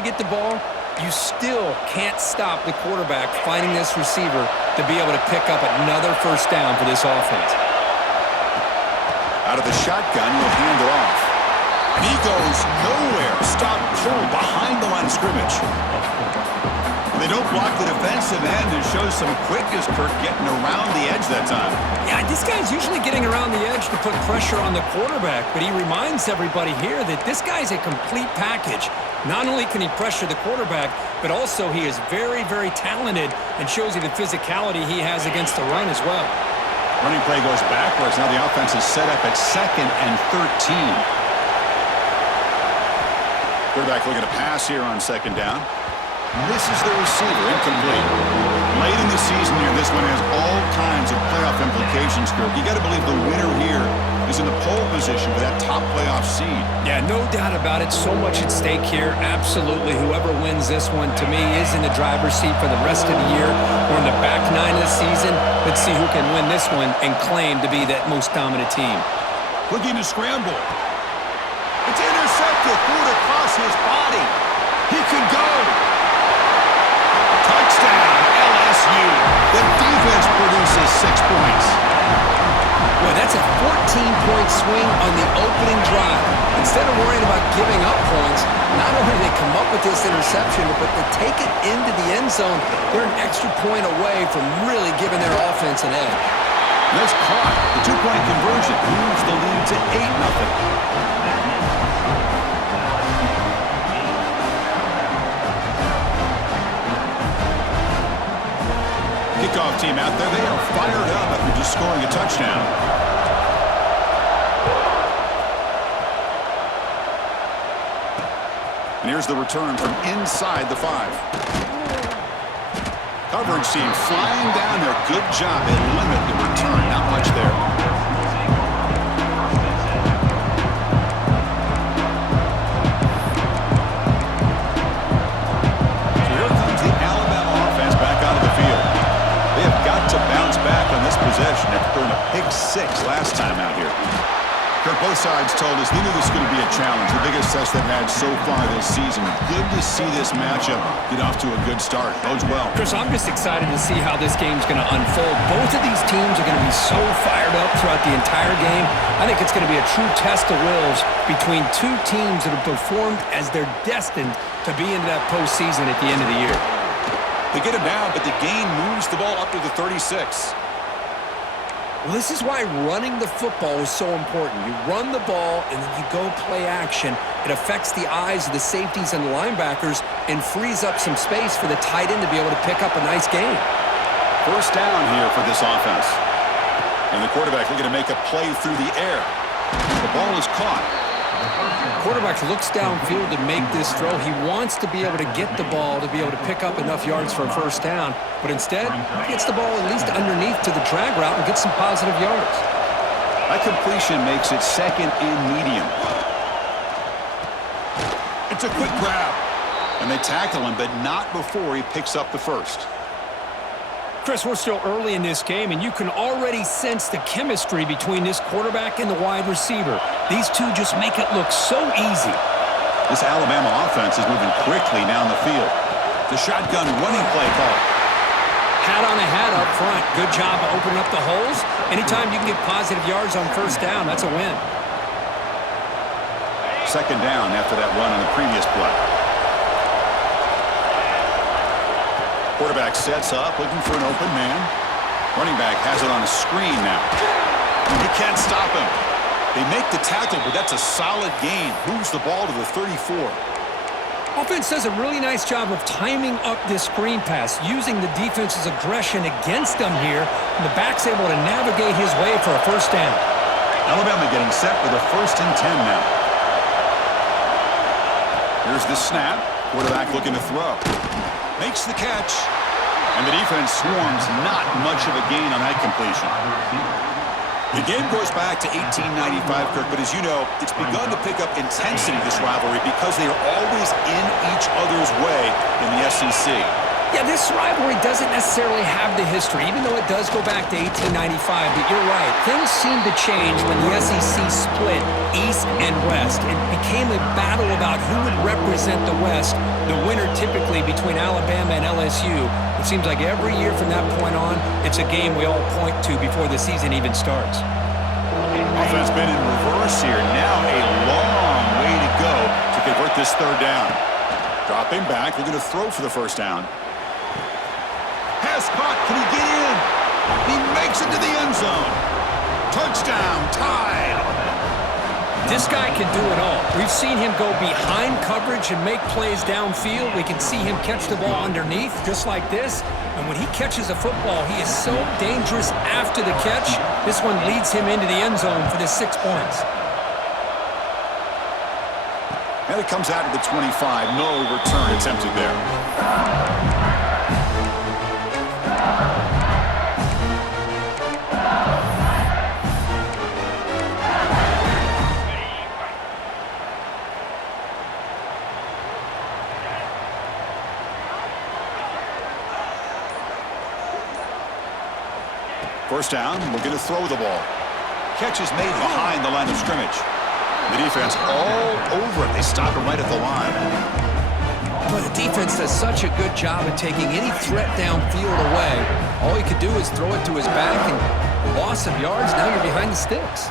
to get the ball, you still can't stop the quarterback finding this receiver to be able to pick up another first down for this offense. Out of the shotgun, he'll hand it off. And he goes nowhere. Stop cold behind the line of scrimmage. They don't block the defensive end and show some quickness, Kirk, getting around the edge that time. Yeah, this guy's usually getting around the edge to put pressure on the quarterback, but he reminds everybody here that this guy's a complete package. Not only can he pressure the quarterback, but also he is very, very talented and shows you the physicality he has against the run as well. Running play goes backwards. Now the offense is set up at 2nd and 13. Quarterback looking to pass here on 2nd down. Misses the receiver, incomplete. Late in the season here, this one has all kinds of playoff implications, Kirk. You got to believe the winner here is in the pole position for that top playoff seed. Yeah, no doubt about it. So much at stake here. Absolutely. Whoever wins this one, to me, is in the driver's seat for the rest of the year. We're in the back 9 of the season. Let's see who can win this one and claim to be that most dominant team. Looking to scramble. It's intercepted. Threw it across his body. He can go. Touchdown, LSU. The defense produces 6 points. Boy, that's a 14-point swing on the opening drive. Instead of worrying about giving up points, not only do they come up with this interception, but to take it into the end zone, they're an extra point away from really giving their offense an edge. That's caught. The 2-point conversion moves the lead to 8-0. Kickoff team out there. They are fired up after just scoring a touchdown. And here's the return from inside the 5. Coverage team flying down there. Good job at limit the return. Not much there. Possession after throwing a pick 6 last time out here. Kirk, both sides told us they knew this was going to be a challenge, the biggest test they've had so far this season. Good to see this matchup get off to a good start. Bodes well. Chris, I'm just excited to see how this game's going to unfold. Both of these teams are going to be so fired up throughout the entire game. I think it's going to be a true test of wills between two teams that have performed as they're destined to be into that postseason at the end of the year. They get him down, but the gain moves the ball up to the 36. Well, this is why running the football is so important. You run the ball, and then you go play action. It affects the eyes of the safeties and the linebackers and frees up some space for the tight end to be able to pick up a nice gain. First down here for this offense. And the quarterback looking to make a play through the air. The ball is caught. Quarterback looks downfield to make this throw. He wants to be able to get the ball to be able to pick up enough yards for a first down, but instead, he gets the ball at least underneath to the drag route and gets some positive yards. That completion makes it 2nd and medium. It's a quick grab. And they tackle him, but not before he picks up the first. Chris, we're still early in this game, and you can already sense the chemistry between this quarterback and the wide receiver. These two just make it look so easy. This Alabama offense is moving quickly down the field. The shotgun running play call. Hat on a hat up front. Good job of opening up the holes. Anytime you can get positive yards on first down, that's a win. 2nd down after that run on the previous play. Quarterback sets up, looking for an open man. Running back has it on a screen now. He can't stop him. They make the tackle, but that's a solid gain. Moves the ball to the 34. Offense does a really nice job of timing up this screen pass, using the defense's aggression against them here, and the back's able to navigate his way for a first down. Alabama getting set with a 1st and 10 now. Here's the snap. Quarterback looking to throw. Makes the catch. And the defense swarms. Not much of a gain on that completion. The game goes back to 1895, Kirk, but as you know, it's begun to pick up intensity, this rivalry, because they are always in each other's way in the SEC. Yeah, this rivalry doesn't necessarily have the history, even though it does go back to 1895. But you're right. Things seemed to change when the SEC split East and West. It became a battle about who would represent the West, the winner typically between Alabama and LSU. It seems like every year from that point on, it's a game we all point to before the season even starts. Offense been in reverse here. Now a long way to go to convert this third down. Dropping back, looking to throw for the first down. Pass caught. Can he get in? He makes it to the end zone. Touchdown, tied. This guy can do it all. We've seen him go behind coverage and make plays downfield. We can see him catch the ball underneath, just like this. And when he catches a football, he is so dangerous after the catch. This one leads him into the end zone for the 6 points. And it comes out to the 25. No return attempted there. First down, we're going to throw the ball. Catch is made behind the line of scrimmage. The defense all over it. They stop him right at the line. But the defense does such a good job of taking any threat downfield away. All he could do is throw it to his back, and loss of yards, now you're behind the sticks.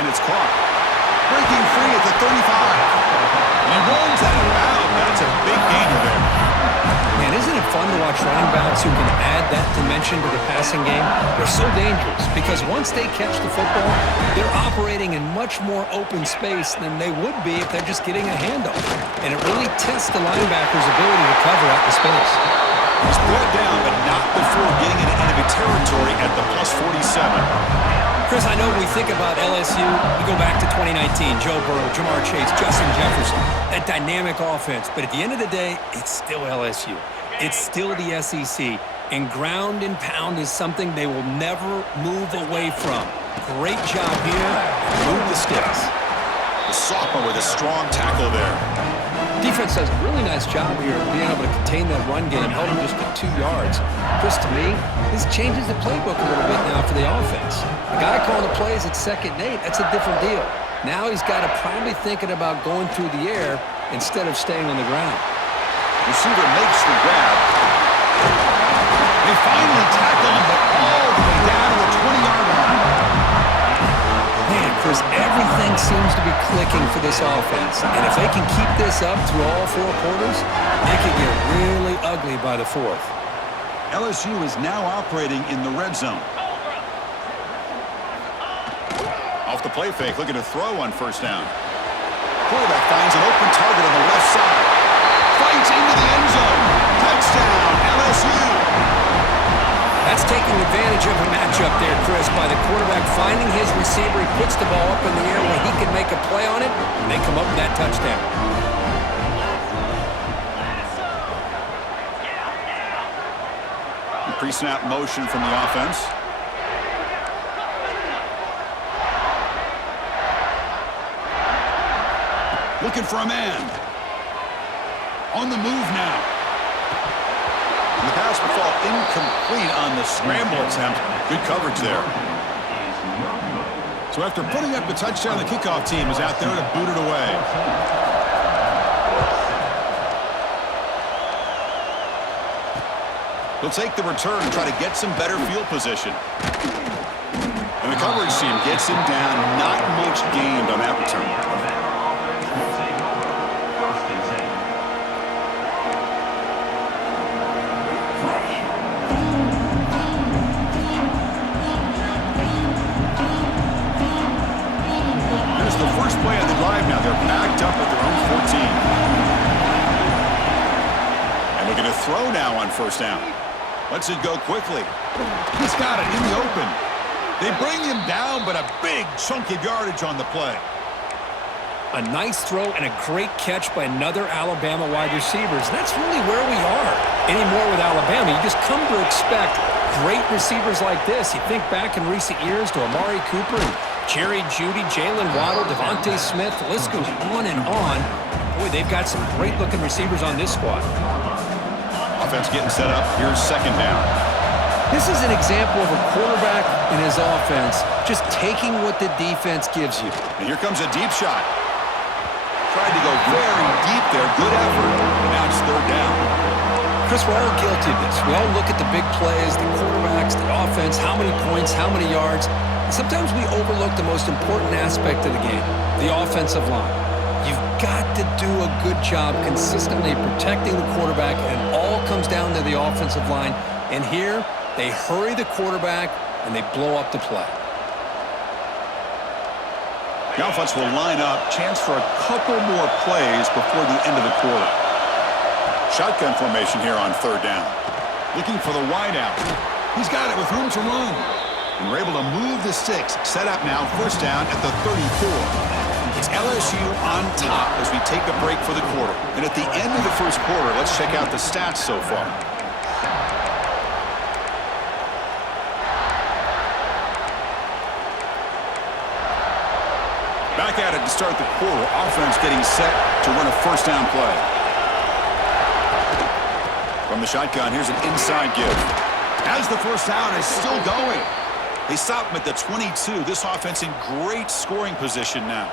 And it's caught. Breaking free at the 35. And he runs that around. That's a big gainer there. Man, isn't it fun to watch running backs who can add that dimension to the passing game? They're so dangerous because once they catch the football, they're operating in much more open space than they would be if they're just getting a handoff. And it really tests the linebacker's ability to cover out the space. He's brought down, but not before getting into enemy territory at the plus 47. Chris, I know when we think about LSU, we go back to 2019, Joe Burrow, Jamar Chase, Justin Jefferson, that dynamic offense. But at the end of the day, it's still LSU. It's still the SEC. And ground and pound is something they will never move away from. Great job here. Move the sticks. The sophomore with a strong tackle there. Defense does a really nice job here of being able to contain that run game, held him just to 2 yards. Chris, to me, this changes the playbook a little bit now for the offense. The guy calling the plays at 2nd and 8, that's a different deal. Now he's got to probably thinking about going through the air instead of staying on the ground. Receiver makes the grab. They finally tackle him, but all the way down to the 20-yard line. Man, Chris, everything seems to be clicking for this offense. And if they can keep this up through all 4 quarters, they could get really ugly by the 4th. LSU is now operating in the red zone. Off the play fake, looking to throw on first down. Quarterback finds an open target on the left side. Fights into the end zone. Touchdown, LSU. That's taking advantage of a matchup there, Chris, by the quarterback finding his receiver. He puts the ball up in the air where he can make a play on it, and they come up with that touchdown. Pre-snap motion from the offense. Looking for a man. On the move now. And the pass will fall incomplete on the scramble attempt. Good coverage there. So after putting up the touchdown, the kickoff team is out there to boot it away. He'll take the return and try to get some better field position. And the coverage team gets him down. Not much gained on that return. There's the first play of the drive now. They're backed up at their own 14. And they're going to throw now on first down. Lets it go quickly. He's got it in the open. They bring him down, but a big chunk of yardage on the play. A nice throw and a great catch by another Alabama wide receivers. That's really where we are anymore with Alabama. You just come to expect great receivers like this. You think back in recent years to Amari Cooper and Jerry Jeudy, Jalen Waddle, Devontae Smith, the list goes on and on. Boy, they've got some great-looking receivers on this squad. Offense getting set up. Here's second down. This is an example of a quarterback and his offense just taking what the defense gives you. And here comes a deep shot. Tried to go very deep there. Good effort. And now it's third down. Chris, we're all guilty of this. We all look at the big plays, the quarterbacks, the offense, how many points, how many yards. And sometimes we overlook the most important aspect of the game, the offensive line. You've got to do a good job consistently protecting the quarterback, and it all comes down to the offensive line. And here, they hurry the quarterback, and they blow up the play. The offense will line up. Chance for a couple more plays before the end of the quarter. Shotgun formation here on third down. Looking for the wideout. He's got it with room to run. And we're able to move the sticks. Set up now, first down at the 34. It's LSU on top as we take a break for the quarter. And at the end of the first quarter, let's check out the stats so far. Back at it to start the quarter. Offense getting set to run a first down play. From the shotgun, here's an inside give. As the first down is still going. They stop him at the 22. This offense in great scoring position now.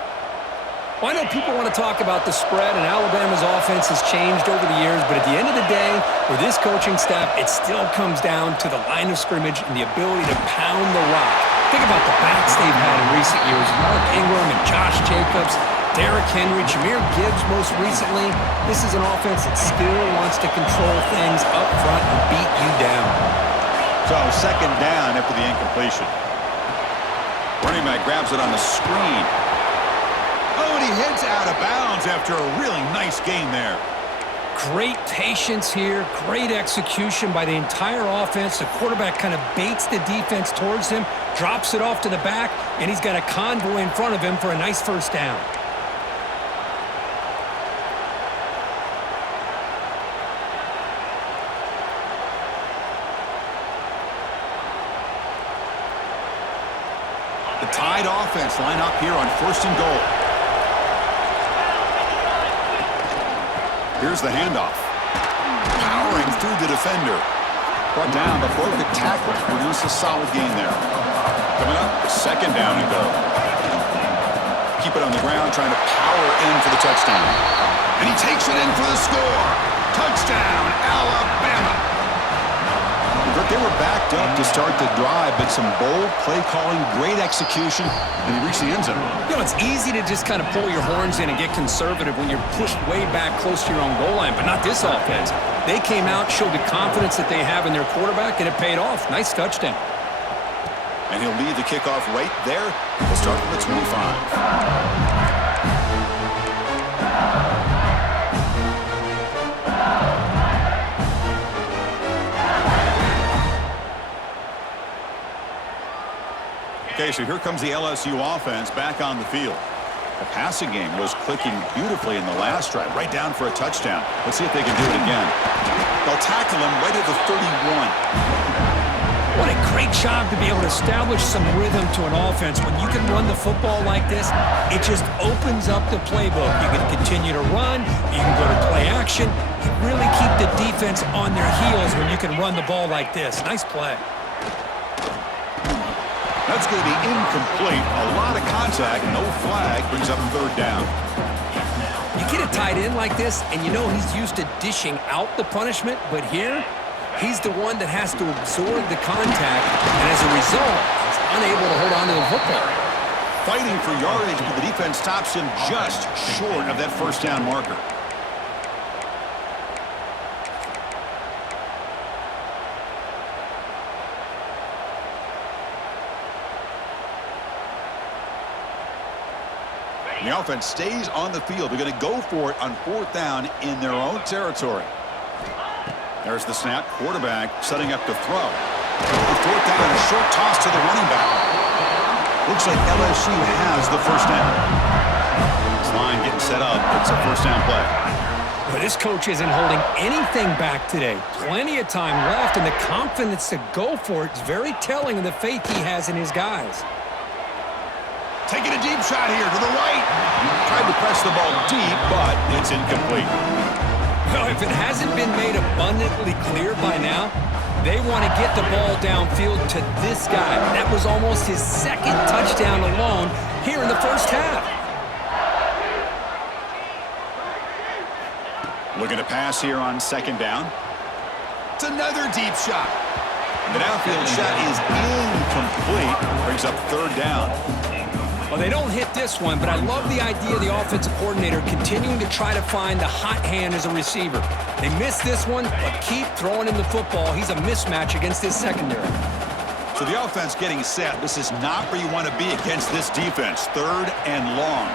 Well, I know people want to talk about the spread, and Alabama's offense has changed over the years, but at the end of the day, with this coaching staff, it still comes down to the line of scrimmage and the ability to pound the rock. Think about the backs they've had in recent years. Mark Ingram and Josh Jacobs, Derrick Henry, Jahmyr Gibbs most recently. This is an offense that still wants to control things up front and beat you down. So second down after the incompletion. Running back grabs it on the screen. Oh, and he heads out of bounds after a really nice game there. Great patience here, great execution by the entire offense. The quarterback kind of baits the defense towards him, drops it off to the back, and he's got a convoy in front of him for a nice first down. The Tide offense line up here on first and goal. Here's the handoff. Powering through the defender. Brought down, but broke the tackle. Produce a solid gain there. Coming up, second down and goal. Keep it on the ground, trying to power in for the touchdown. And he takes it in for the score. Touchdown, Alabama. They were backed up to start the drive, but some bold play calling, great execution, and he reached the end zone. You know, it's easy to just kind of pull your horns in and get conservative when you're pushed way back close to your own goal line, but not this offense. They came out, showed the confidence that they have in their quarterback, and it paid off. Nice touchdown. And he'll lead the kickoff right there. We'll start from the 25. Okay, so here comes the LSU offense back on the field. The passing game was clicking beautifully in the last drive, right down for a touchdown. Let's see if they can do it again. They'll tackle him right at the 31. What a great job to be able to establish some rhythm to an offense. When you can run the football like this, it just opens up the playbook. You can continue to run. You can go to play action. You really keep the defense on their heels when you can run the ball like this. Nice play. That's going to be incomplete. A lot of contact, no flag, brings up third down. You get a tight end like this, and you know he's used to dishing out the punishment, but here, he's the one that has to absorb the contact, and as a result, he's unable to hold on to the football. Fighting for yardage, but the defense stops him just short of that first down marker. And the offense stays on the field. They're going to go for it on fourth down in their own territory. There's the snap. Quarterback setting up to throw. Fourth down, a short toss to the running back. Looks like LSU has the first down. This line getting set up. It's a first down play. But this coach isn't holding anything back today. Plenty of time left, and the confidence to go for it is very telling of the faith he has in his guys. Taking a deep shot here to the right. Tried to press the ball deep, but it's incomplete. Well, if it hasn't been made abundantly clear by now, they want to get the ball downfield to this guy. That was almost his second touchdown alone here in the first half. Looking to pass here on second down. It's another deep shot. The downfield shot is incomplete. Brings up third down. Well, they don't hit this one, but I love the idea of the offensive coordinator continuing to try to find the hot hand as a receiver. They missed this one, but keep throwing him the football. He's a mismatch against his secondary. So the offense getting set. This is not where you want to be against this defense. Third and long.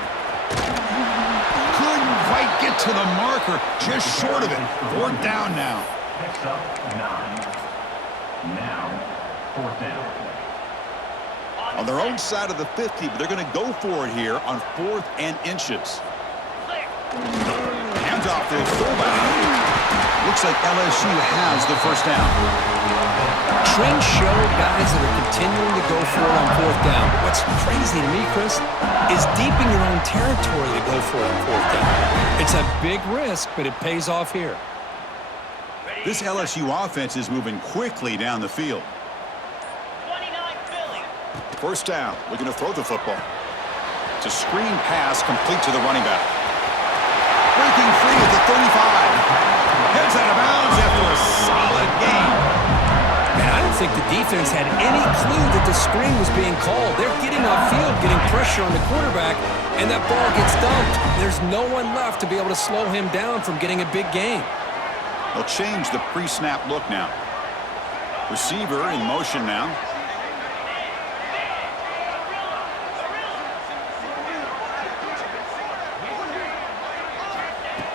Couldn't quite get to the marker. Just short of it. Fourth down now. Picks up 9. Now, fourth down. On their own side of the 50, but they're going to go for it here on 4th and inches. Hands off to the fullback. Looks like LSU has the first down. Trends show guys that are continuing to go for it on 4th down. What's crazy to me, Chris, is deep in your own territory to go for it on 4th down. It's a big risk, but it pays off here. This LSU offense is moving quickly down the field. First down, looking to throw the football. It's a screen pass complete to the running back. Breaking free at the 35. Heads out of bounds after a solid game. And I don't think the defense had any clue that the screen was being called. They're getting off field, getting pressure on the quarterback, and that ball gets dumped. There's no one left to be able to slow him down from getting a big gain. They'll change the pre-snap look now. Receiver in motion now.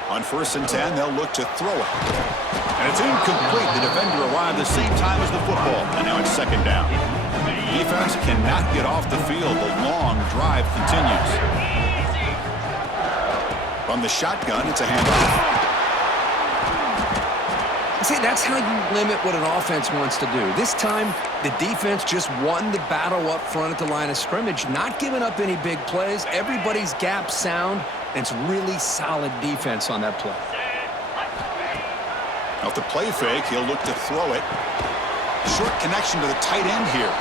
On 1st and 10, they'll look to throw it. And it's incomplete. The defender arrived the same time as the football. And now it's second down. Defense cannot get off the field. The long drive continues. From the shotgun, it's a handoff. See, that's how you limit what an offense wants to do. This time, the defense just won the battle up front at the line of scrimmage, not giving up any big plays. Everybody's gap sound, and it's really solid defense on that play. Off the play fake, he'll look to throw it. Short connection to the tight end here.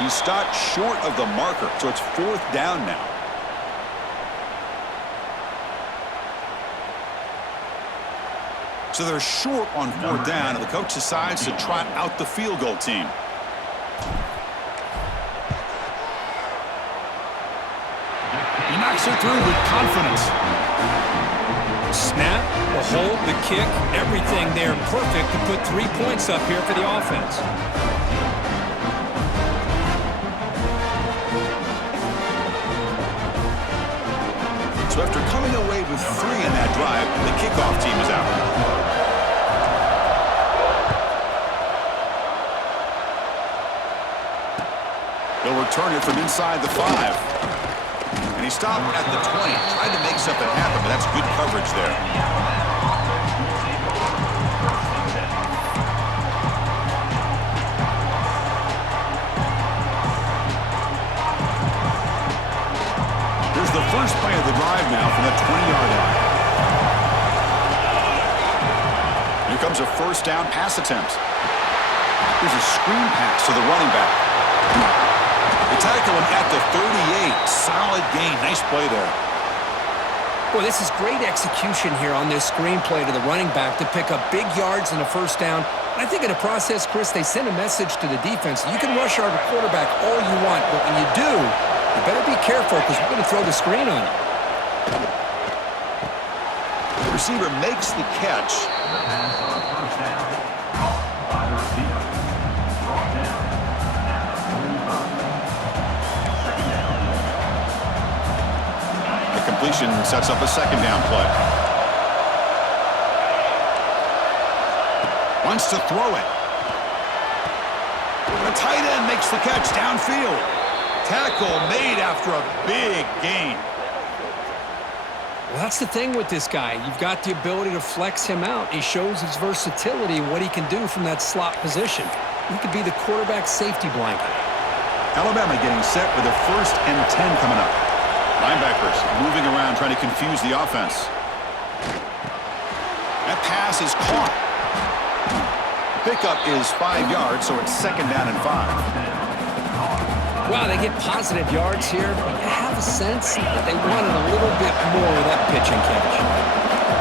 He stopped short of the marker, so it's 4th down now. So they're short on 4th down, and the coach decides to trot out the field goal team. He knocks it through with confidence. Snap, the hold, the kick, everything there perfect to put 3 points up here for the offense. So after coming away with 3 in that drive, the kickoff team is out. They'll return it from inside the 5. And he stopped at the 20. Tried to make something happen, but that's good coverage there. Here's the first play of the drive now from the 20-yard line. Here comes a first down pass attempt. Here's a screen pass to the running back. They tackle him at the 38. Solid gain. Nice play there. Boy, this is great execution here on this screen play to the running back to pick up big yards and a first down. I think in the process, Chris, they send a message to the defense. You can rush our quarterback all you want, but when you do, you better be careful because we're going to throw the screen on you. The receiver makes the catch. Completion sets up a second down play. Wants to throw it. The tight end makes the catch downfield. Tackle made after a big gain. Well, that's the thing with this guy. You've got the ability to flex him out. He shows his versatility and what he can do from that slot position. He could be the quarterback safety blanket. Alabama getting set with a 1st and 10 coming up. Linebackers moving around trying to confuse the offense. That pass is caught. Pickup is 5 yards, so it's 2nd down and 5. Wow, they get positive yards here, but I have a sense that they wanted a little bit more of that pitch and catch.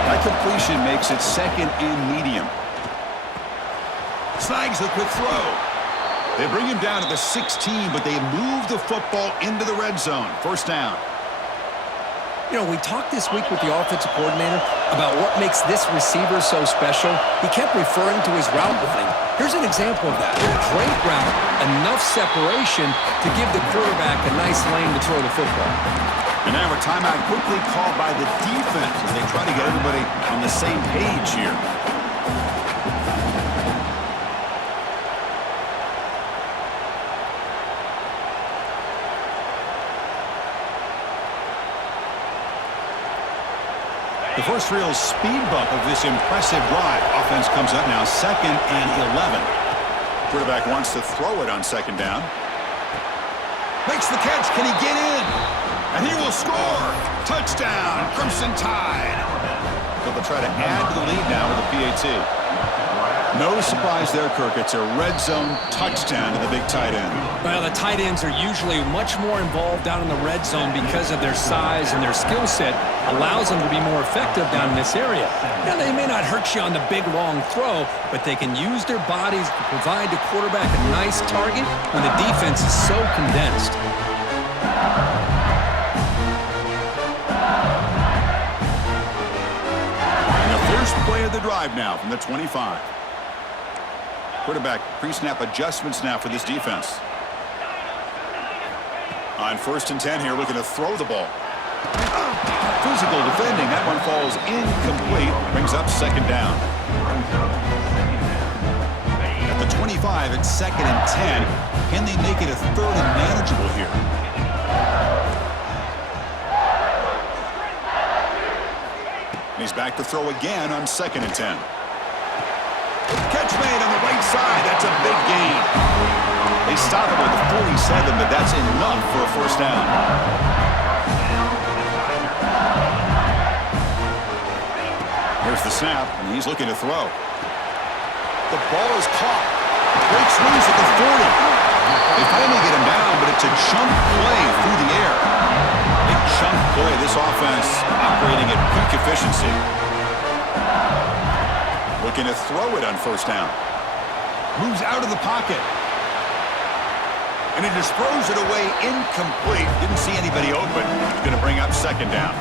That completion makes it 2nd and medium. Snags the quick throw. They bring him down to the 16, but they move the football into the red zone. 1st down. You know, we talked this week with the offensive coordinator about what makes this receiver so special. He kept referring to his route running. Here's an example of that. Great route, enough separation to give the quarterback a nice lane to throw the football. And now a timeout quickly called by the defense as they try to get everybody on the same page here. The first real speed bump of this impressive drive. Offense comes up now 2nd and 11. Quarterback wants to throw it on 2nd down. Makes the catch. Can he get in? And he will score. Touchdown, Crimson Tide. So they'll try to add to the lead now with a PAT. No surprise there, Kirk. It's a red zone touchdown to the big tight end. Well, the tight ends are usually much more involved down in the red zone because of their size and their skill set allows them to be more effective down in this area. Now, they may not hurt you on the big, long throw, but they can use their bodies to provide the quarterback a nice target when the defense is so condensed. And the first play of the drive now from the 25. Quarterback pre-snap adjustments now for this defense. On 1st and 10 here, looking to throw the ball. Physical defending. That one falls incomplete. Brings up 2nd down. At the 25, it's 2nd and 10. Can they make it a 3rd and manageable here? And he's back to throw again on 2nd and 10. Catch made on the right side. That's a big gain. They stop him at the 47, but that's enough for a 1st down. Here's the snap, and he's looking to throw. The ball is caught. Breaks loose at the 40. They finally get him down, but it's a chunk play through the air. Big chunk play. This offense operating at peak efficiency. Looking to throw it on 1st down. Moves out of the pocket. And he just throws it away incomplete. Didn't see anybody open. He's going to bring up 2nd down.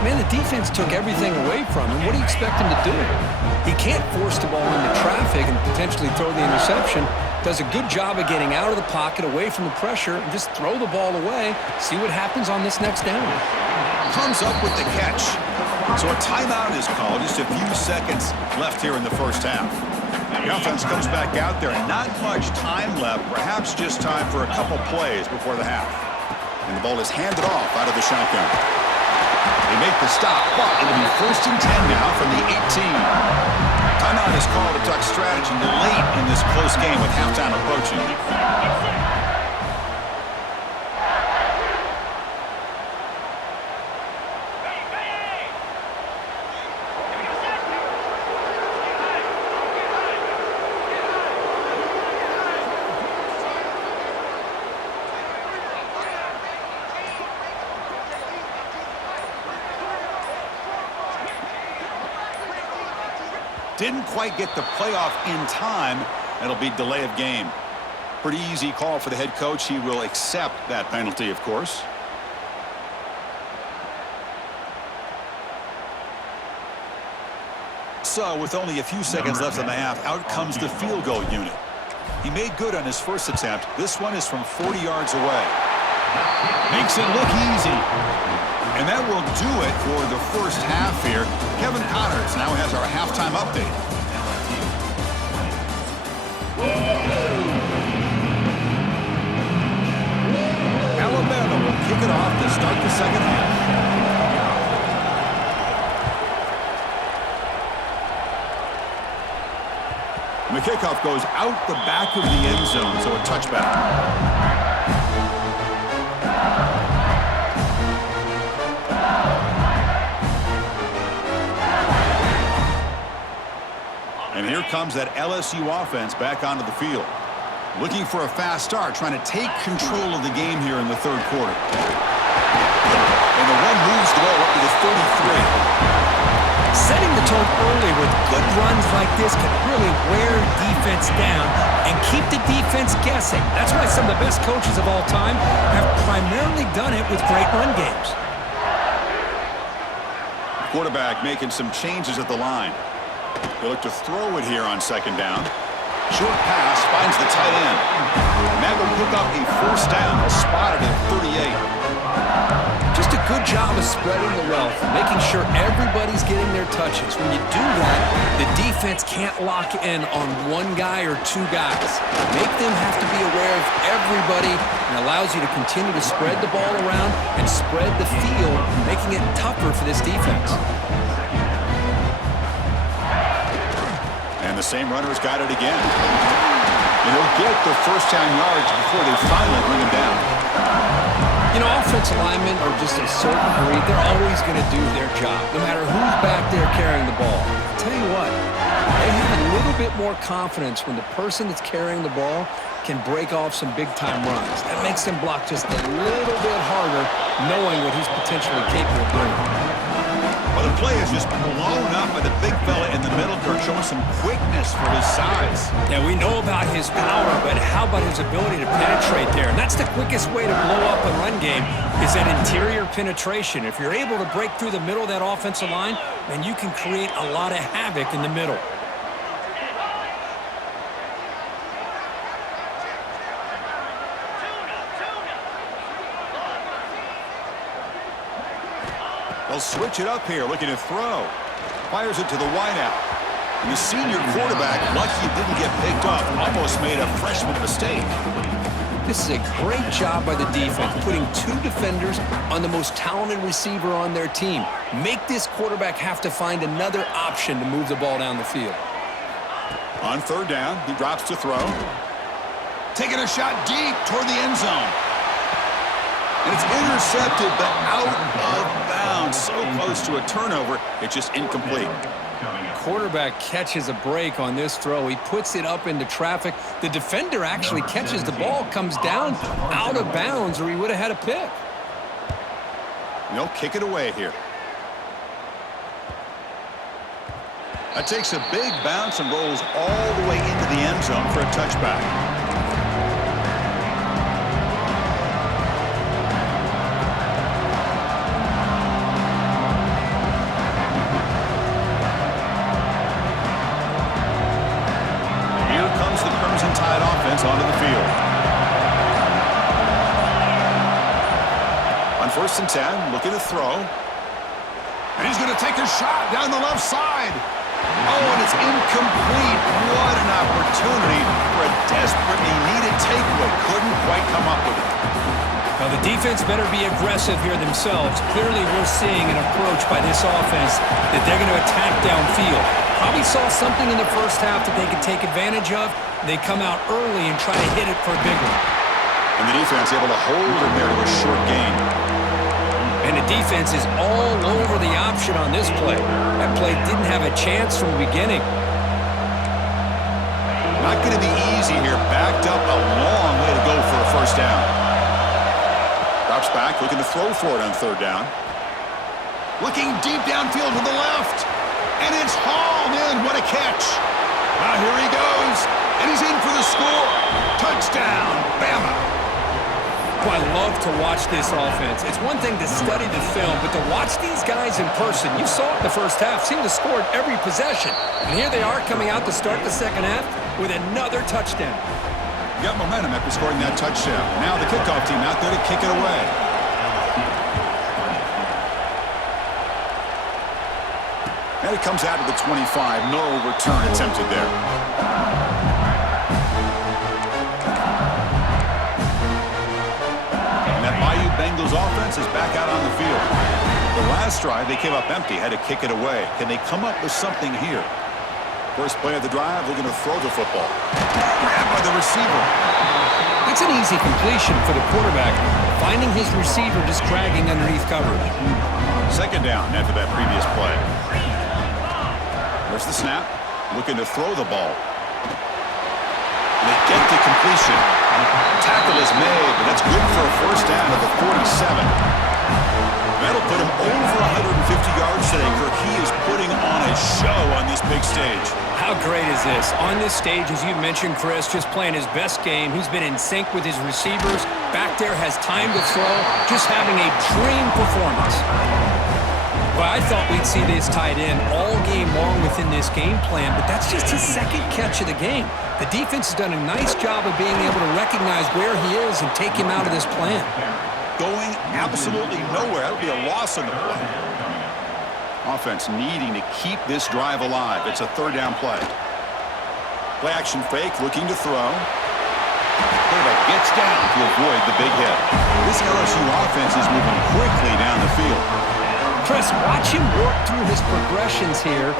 Man, the defense took everything away from him. What do you expect him to do? He can't force the ball into traffic and potentially throw the interception. Does a good job of getting out of the pocket, away from the pressure, and just throw the ball away. See what happens on this next down. Comes up with the catch. So a timeout is called. Just a few seconds left here in the 1st half. The offense comes back out there. Not much time left. Perhaps just time for a couple plays before the half. And the ball is handed off out of the shotgun. They make the stop, but it'll be 1st and 10 now from the 18. Timeout is called to duck strategy late in this close game with halftime approaching. Didn't quite get the playoff in time. It'll be delay of game. Pretty easy call for the head coach. He will accept that penalty, of course. So, with only a few seconds left in the half, out comes the field goal unit. He made good on his first attempt. This one is from 40 yards away. Makes it look easy. And that will do it for the 1st half here. Kevin Connors now has our halftime update. Alabama will kick it off to start the 2nd half. And the kickoff goes out the back of the end zone, so a touchback. And here comes that LSU offense back onto the field. Looking for a fast start, trying to take control of the game here in the third quarter. And the run moves the ball up to the 33. Setting the tone early with good runs like this can really wear defense down and keep the defense guessing. That's why some of the best coaches of all time have primarily done it with great run games. Quarterback making some changes at the line. They look to throw it here on second down. Short pass finds the tight end. And that will pick up a first down, spotted at 38. Just a good job of spreading the wealth, making sure everybody's getting their touches. When you do that, the defense can't lock in on one guy or two guys. Make them have to be aware of everybody and allows you to continue to spread the ball around and spread the field, making it tougher for this defense. And the same runner's got it again. And he'll get the first down yards before they finally bring him down. You know, offensive linemen are just a certain breed. They're always going to do their job, no matter who's back there carrying the ball. I'll tell you what, they have a little bit more confidence when the person that's carrying the ball can break off some big-time runs. That makes them block just a little bit harder, knowing what he's potentially capable of doing. Well, the play is just blown up by the big fella in the middle, Kirk, showing some quickness for his size. Yeah, we know about his power, but how about his ability to penetrate there? And that's the quickest way to blow up a run game is that interior penetration. If you're able to break through the middle of that offensive line, then you can create a lot of havoc in the middle. They'll switch it up here, looking to throw. Fires it to the wideout. And the senior quarterback, lucky he didn't get picked off, almost made a freshman mistake. This is a great job by the defense, putting two defenders on the most talented receiver on their team. Make this quarterback have to find another option to move the ball down the field. On third down, he drops to throw. Taking a shot deep toward the end zone. And it's intercepted, but out of bounds. So close to a turnover, it's just incomplete. Quarterback catches a break on this throw. He puts it up into traffic. The defender actually catches the ball, comes down out of bounds, or he would have had a pick. They'll kick it away here. That takes a big bounce and rolls all the way into the end zone for a touchback. Onto the field. On 1st and 10, looking to throw. And he's going to take a shot down the left side. Oh, and it's incomplete. What an opportunity for a desperately needed takeaway. Couldn't quite come up with it. Now, the defense better be aggressive here themselves. Clearly, we're seeing an approach by this offense that they're going to attack downfield. Probably saw something in the first half that they could take advantage of. They come out early and try to hit it for a big one. And the defense able to hold him there to a short gain. And the defense is all over the option on this play. That play didn't have a chance from the beginning. Not going to be easy here. Backed up a long way to go for a first down. Drops back, looking to throw for it on third down. Looking deep downfield to the left. And it's hauled in. What a catch. Now here he goes. And he's in for the score. Touchdown, Bama. Oh, I love to watch this offense. It's one thing to study the film, but to watch these guys in person, you saw it in the first half, seemed to score every possession. And here they are coming out to start the second half with another touchdown. Got momentum after scoring that touchdown. Now the kickoff team out there to kick it away. And it comes out to the 25. No return attempted there. And that Bayou Bengals offense is back out on the field. The last drive, they came up empty, had to kick it away. Can they come up with something here? First play of the drive, looking to throw the football. Grabbed by the receiver. It's an easy completion for the quarterback, finding his receiver just dragging underneath coverage. Second down after that previous play. There's the snap. Looking to throw the ball. And they get the completion. Tackle is made, but that's good for a first down at the 47. That'll put him over 150 yards today, Kirk. He is putting on a show on this big stage. How great is this? On this stage, as you mentioned, Chris, just playing his best game. He's been in sync with his receivers. Back there, has time to throw. Just having a dream performance. Well, I thought we'd see this tight end all game long within this game plan, but that's just his second catch of the game. The defense has done a nice job of being able to recognize where he is and take him out of this plan. Going absolutely nowhere. That'll be a loss on the play. Offense needing to keep this drive alive. It's a third down play. Play action fake, looking to throw. Quarterback gets down to avoid the big hit. This LSU offense is moving quickly down the field. Chris, watch him work through his progressions here.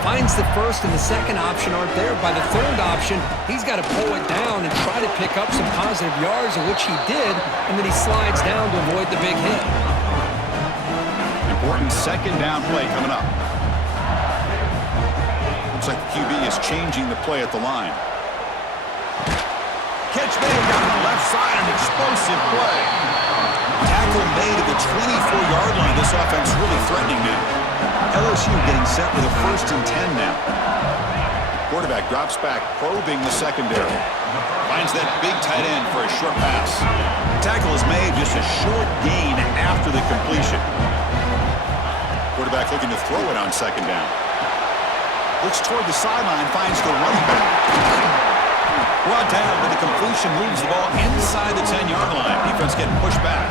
Finds the first and the second option aren't there. By the third option, he's got to pull it down and try to pick up some positive yards, of which he did, and then he slides down to avoid the big hit. Important second down play coming up. Looks like the QB is changing the play at the line. Catch made down the left side, an explosive play. Tackle made at the 24-yard line. This offense really threatening now. LSU getting set with a 1st and 10 now. Quarterback drops back, probing the secondary. Finds that big tight end for a short pass. Tackle is made, just a short gain after the completion. Quarterback looking to throw it on second down. Looks toward the sideline, finds the running back. Brought down, but the completion moves the ball inside the 10-yard line. Defense getting pushed back.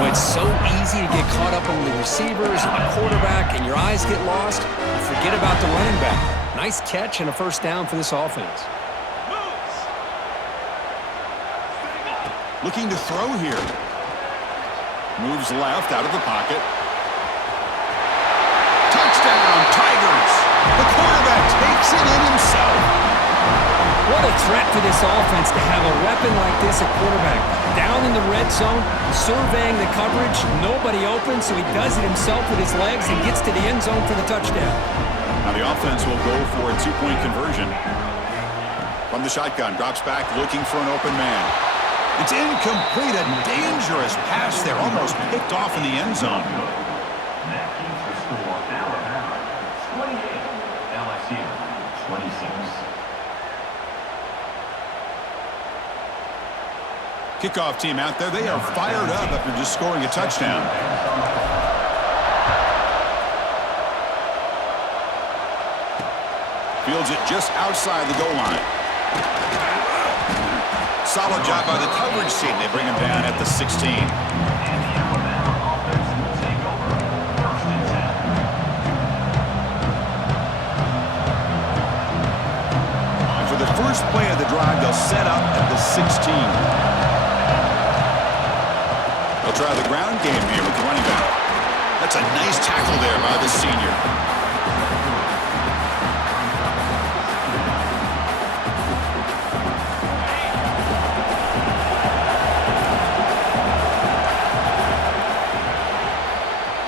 Well, it's so easy to get caught up on the receivers and the quarterback, and your eyes get lost. You forget about the running back. Nice catch and a first down for this offense. Looking to throw here. Moves left out of the pocket. Touchdown, Tigers! The quarterback takes it in himself. What a threat for this offense to have a weapon like this at quarterback. Down in the red zone, surveying the coverage, nobody open, so he does it himself with his legs and gets to the end zone for the touchdown. Now the offense will go for a 2-point conversion. From the shotgun, drops back, looking for an open man. It's incomplete, a dangerous pass there, almost picked off in the end zone. That keeps the score Alabama 28, LSU 26. Kickoff team out there. They are fired up after just scoring a touchdown. Fields it just outside the goal line. Solid job by the coverage team. They bring him down at the 16. And the Alabama offense will take over 1st and 10. And for the first play of the drive, they'll set up at the 16. They'll try the ground game here with the running back. That's a nice tackle there by the senior.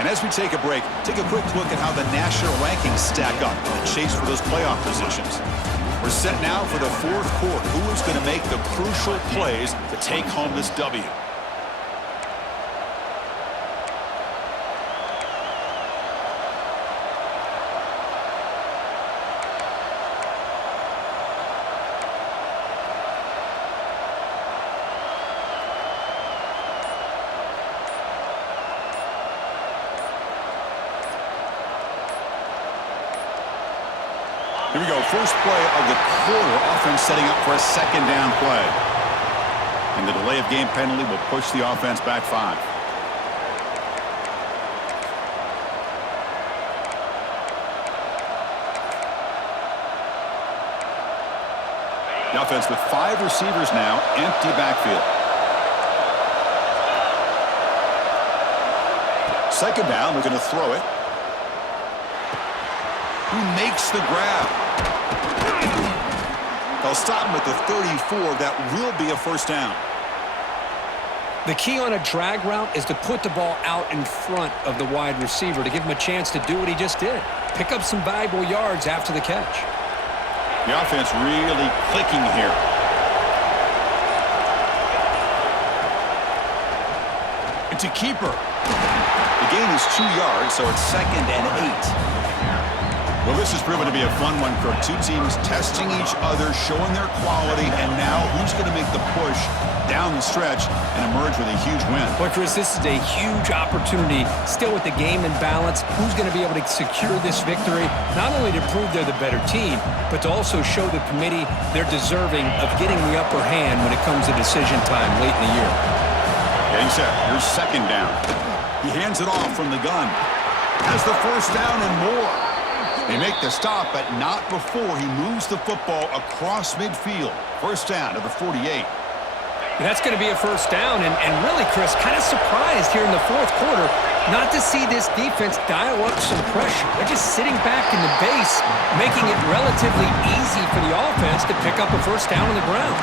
And as we take a break, take a quick look at how the national rankings stack up in the chase for those playoff positions. We're set now for the fourth quarter. Who is going to make the crucial plays to take home this W? Here we go, first play of the quarter. Offense setting up for a second down play. And the delay of game penalty will push the offense back 5. The offense with 5 receivers now, empty backfield. Second down, we're going to throw it. Who makes the grab? They'll stop him at the 34. That will be a first down. The key on a drag route is to put the ball out in front of the wide receiver to give him a chance to do what he just did. pick up some valuable yards after the catch. The offense really clicking here. It's a keeper. The gain is 2 yards, so it's 2nd and 8. Well, this has proven to be a fun one, Kirk. Two teams testing each other, showing their quality, and now who's going to make the push down the stretch and emerge with a huge win? Well, Chris, this is a huge opportunity, still with the game in balance. Who's going to be able to secure this victory, not only to prove they're the better team, but to also show the committee they're deserving of getting the upper hand when it comes to decision time late in the year. Getting set. Here's 2nd down. He hands it off from the gun. Has the 1st down and more. They make the stop, but not before he moves the football across midfield. 1st down to the 48. That's going to be a 1st down, and really, Chris, kind of surprised here in the 4th quarter not to see this defense dial up some pressure. They're just sitting back in the base, making it relatively easy for the offense to pick up a 1st down on the ground.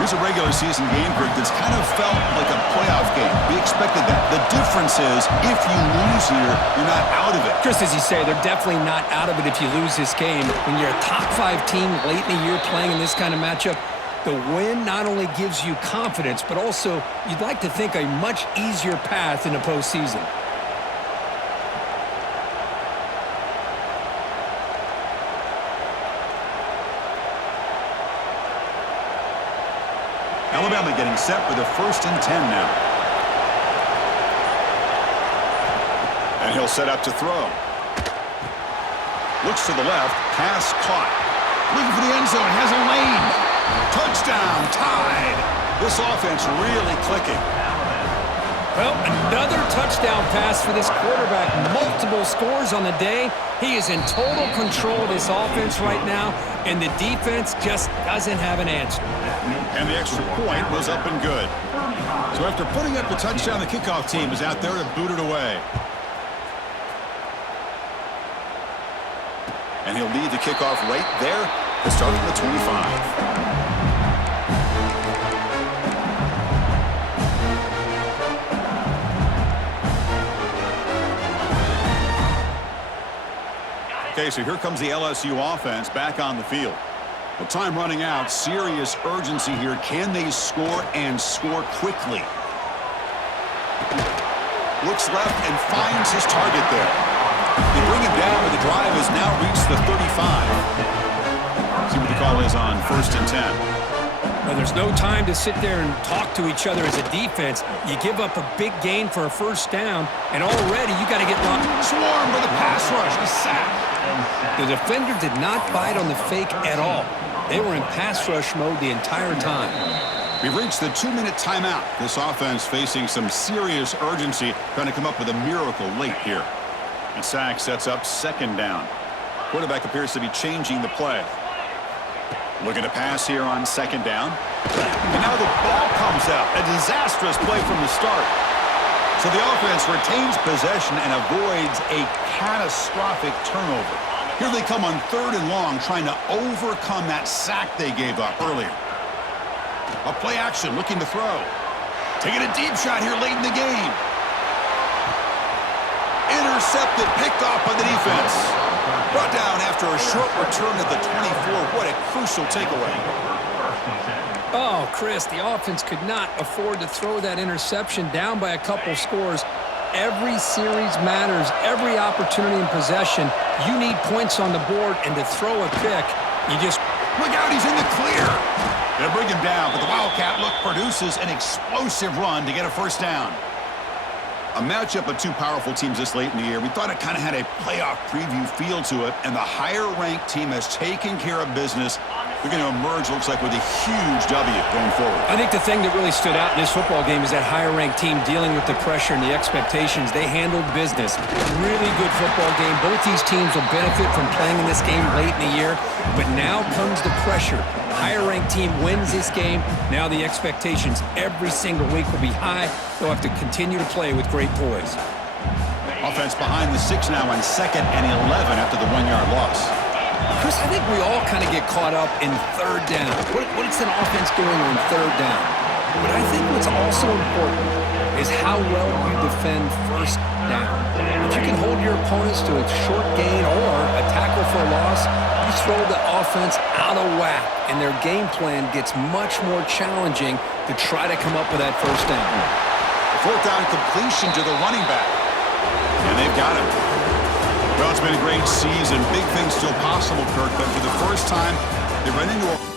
Here's a regular season game, Greg, that's kind of felt like a playoff game. We expected that. The difference is, if you lose here, you're not out of it. Chris, as you say, they're definitely not out of it if you lose this game. When you're a top 5 team late in the year playing in this kind of matchup, the win not only gives you confidence, but also, you'd like to think, a much easier path in the postseason. Alabama getting set for the 1st and 10 now. And he'll set up to throw. Looks to the left. Pass caught. Looking for the end zone. Has a lane. Touchdown. Tied. This offense really clicking. Well, another touchdown pass for this quarterback. Multiple scores on the day. He is in total control of this offense right now, and the defense just doesn't have an answer. And the extra point was up and good. So after putting up the touchdown, the kickoff team is out there to boot it away. And he'll lead the kickoff right there to start from the 25. Okay, so here comes the LSU offense back on the field. Well, time running out. Serious urgency here. Can they score and score quickly? Looks left and finds his target there. They bring him down, but the drive has now reached the 35. See what the call is on 1st and 10. Well, there's no time to sit there and talk to each other as a defense. You give up a big gain for a 1st down, and already you got to get locked. Swarm with a pass rush. A sack. The defender did not bite on the fake at all. They were in pass rush mode the entire time. We've reached the 2-minute timeout. This offense facing some serious urgency, trying to come up with a miracle late here. And sack sets up 2nd down. Quarterback appears to be changing the play. Looking to pass here on 2nd down. And now the ball comes out. A disastrous play from the start. So the offense retains possession and avoids a catastrophic turnover. Here they come on 3rd and long, trying to overcome that sack they gave up earlier. A play action, looking to throw. Taking a deep shot here late in the game. Intercepted, picked off by the defense. Brought down after a short return at the 24. What a crucial takeaway. Oh, Chris, the offense could not afford to throw that interception down by a couple scores. Every series matters. Every opportunity in possession, you need points on the board, and to throw a pick, you just... Look out, he's in the clear. They'll bring him down, but the Wildcat look produces an explosive run to get a 1st down. A matchup of two powerful teams this late in the year. We thought it kind of had a playoff preview feel to it, and the higher-ranked team has taken care of business. They're going to emerge, looks like, with a huge W going forward. I think the thing that really stood out in this football game is that higher-ranked team dealing with the pressure and the expectations. They handled business. Really good football game. Both these teams will benefit from playing in this game late in the year, but now comes the pressure. Higher-ranked team wins this game. Now the expectations every single week will be high. They'll have to continue to play with great poise. Offense behind the 6 now on 2nd and 11 after the 1-yard loss. Chris, I think we all kind of get caught up in 3rd down. What is an offense doing on 3rd down? But I think what's also important is how well you defend first down. If you can hold your opponents to a short gain or a tackle for a loss, you throw the offense out of whack, and their game plan gets much more challenging to try to come up with that first down. Fourth down completion to the running back. And they've got him. Well, it's been a great season. Big things still possible, Kirk, but for the first time, they run into a...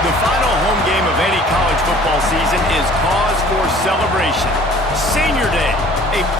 The final home game of any college football season is cause for celebration. Senior